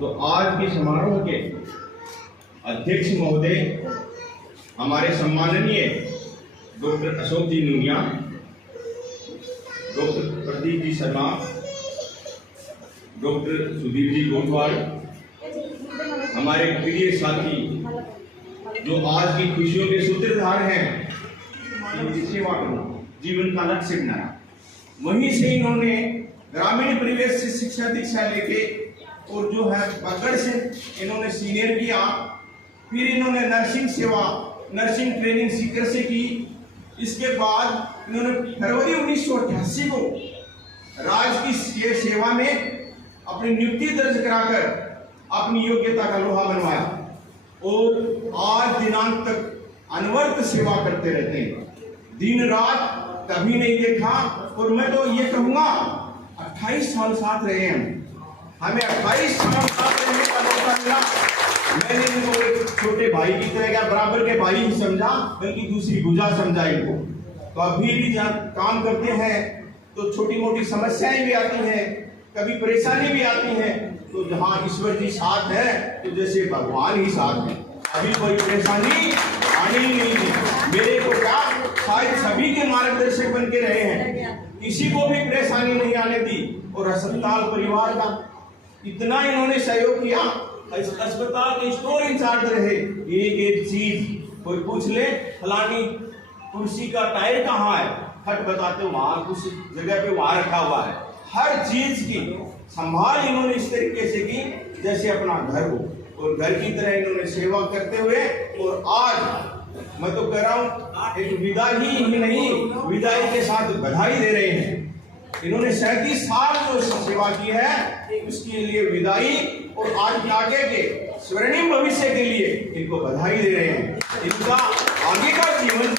तो आज के समारोह के अध्यक्ष महोदय हमारे सम्माननीय डॉक्टर अशोक जी नुनिया, डॉक्टर प्रदीप जी शर्मा, डॉक्टर सुधीर जी गोटवाल, हमारे प्रिय साथी जो आज की खुशियों के सूत्रधार हैं, सेवा करो जीवन का लक्ष्य बनाया। वहीं से इन्होंने ग्रामीण परिवेश से शिक्षा दीक्षा लेके और जो है पकड़ से इन्होंने सीनियर किया। फिर इन्होंने नर्सिंग सेवा, नर्सिंग ट्रेनिंग सीकर से की। इसके बाद इन्होंने फरवरी 1988 को राज्य की सेवा में अपनी नियुक्ति दर्ज कराकर अपनी योग्यता का लोहा मनवाया और आज दिनांक तक अनवरत सेवा करते रहते हैं। दिन रात कभी नहीं देखा। और मैं तो ये कहूँगा 28 साल साथ रहे हैं, हमें 28 साल साथ रहने का मौका मिला। मैंने इनको एक छोटे भाई की तरह क्या बराबर के भाई ही समझा, बल्कि दूसरी भुजा समझा इनको। तो अभी भी जहाँ काम करते हैं तो छोटी मोटी समस्याएं भी आती हैं, कभी परेशानी भी आती है। तो जहाँ ईश्वर जी साथ है तो जैसे भगवान ही साथ है। अभी कोई परेशानी आनी ही नहीं थी। मेरे को क्या शायद सभी के मार्गदर्शक बन के रहे हैं, किसी को भी परेशानी नहीं आने दी। और अस्पताल परिवार का इतना इन्होंने सहयोग किया। अस्पताल के स्टोर इंचार्ज रहे। एक एक चीज कोई पूछ ले, फलानी कुर्सी का टायर कहाँ है, फट बताते वहां कुछ जगह पे वहां रखा हुआ है। हर चीज की संभाल इन्होंने इस तरीके से की जैसे अपना घर हो, और घर की तरह इन्होंने सेवा करते हुए। और आज मैं तो कह रहा हूँ एक विदाई ही नहीं, विदाई के साथ बधाई दे रहे हैं। इन्होंने 37 साल जो सेवा की है उसके लिए विदाई और आज के आगे के स्वर्णिम भविष्य के लिए इनको बधाई दे रहे हैं। इनका आगे का जीवन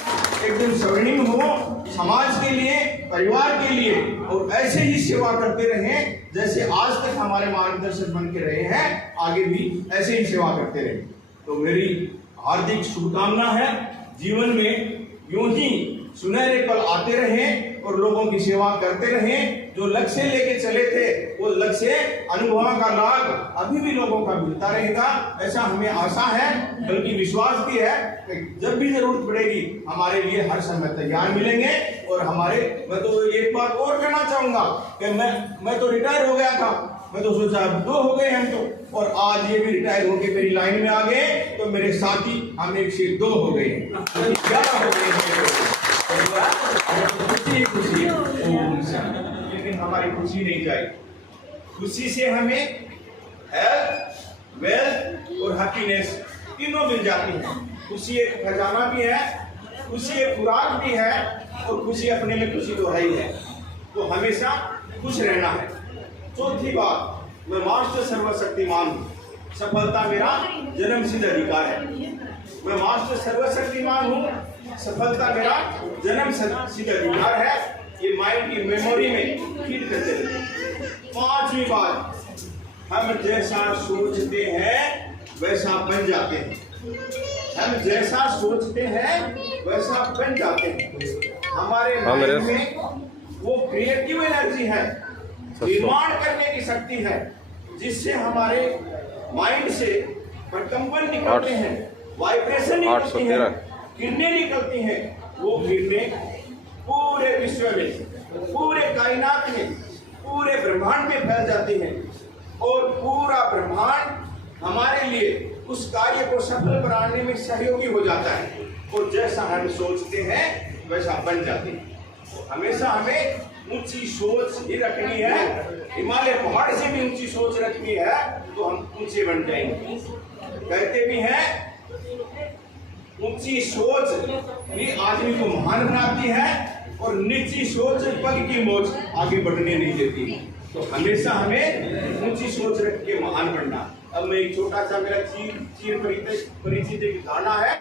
एकदम स्वर्णिम हो, समाज के लिए, परिवार के लिए, और ऐसे ही सेवा करते रहें जैसे आज तक हमारे मार्गदर्शक बन के रहे हैं। आगे भी ऐसे ही सेवा करते रहें। तो मेरी हार्दिक शुभकामना है, जीवन में यूं ही सुनहरे पल आते रहें और लोगों की सेवा करते रहें। जो लक्ष्य लेके चले थे वो लक्ष्य अनुभव का लाभ अभी भी लोगों का मिलता रहेगा, ऐसा हमें आशा है, बल्कि विश्वास भी है कि जब भी जरूरत पड़ेगी हमारे लिए हर समय तैयार मिलेंगे। और हमारे मैं तो एक बात और कहना चाहूंगा कि मैं तो रिटायर हो गया था, मैं तो सोचा अब 2 हो गए हम तो, और आज ये भी रिटायर होके मेरी लाइन में आ गए। तो मेरे साथी हम 1 से 2 हो गए, 11 हो गए। खुशी लेकिन हमारी खुशी नहीं जाएगी। खुशी से हमें हेल्थ, वेल्थ और हैप्पीनेस तीनों मिल जाती है। खुशी एक खजाना भी है, खुशी एक खुराक भी है, और खुशी अपने में खुशी तो है ही है। तो हमेशा खुश रहना है। चौथी बात, मैं मास्टर सर्वशक्तिमान हूँ, सफलता मेरा जन्मसिद्ध अधिकार है। मैं मास्टर सर्वशक्तिमान हूँ, सफलता मेरा जन्मसिद्ध अधिकार है। ये माइंड की मेमोरी में फीड करते रहते। 5वीं बात, हम जैसा सोचते हैं वैसा बन जाते हैं। हम जैसा सोचते हैं वैसा बन जाते हैं। हमारे माइंड में वो क्रिएटिव एनर्जी है, निर्माण करने की शक्ति है, जिससे हमारे माइंड से प्रकंपन निकलते हैं, वाइब्रेशन निकलती है, किरणें निकलती हैं। वो किरणें पूरे विश्व में, पूरे कायनात में, पूरे ब्रह्मांड में फैल जाती हैं, और पूरा ब्रह्मांड हमारे लिए उस कार्य को सफल बनाने में सहयोगी हो जाता है। और जैसा हम सोचते हैं वैसा बन जाते हैं। तो हमेशा हमें ऊंची सोच ही रखनी है। हिमालय पहाड़ से भी ऊंची सोच रखनी है तो हम ऊंचे बन जाएंगे। कहते भी हैं ऊंची सोच भी आदमी को महान बनाती है, और नीची सोच पग की मोच आगे बढ़ने नहीं देती। तो हमेशा हमें ऊंची सोच रख के महान बनना। अब मैं एक छोटा सा मेरा चीर परिचित एक गाना है।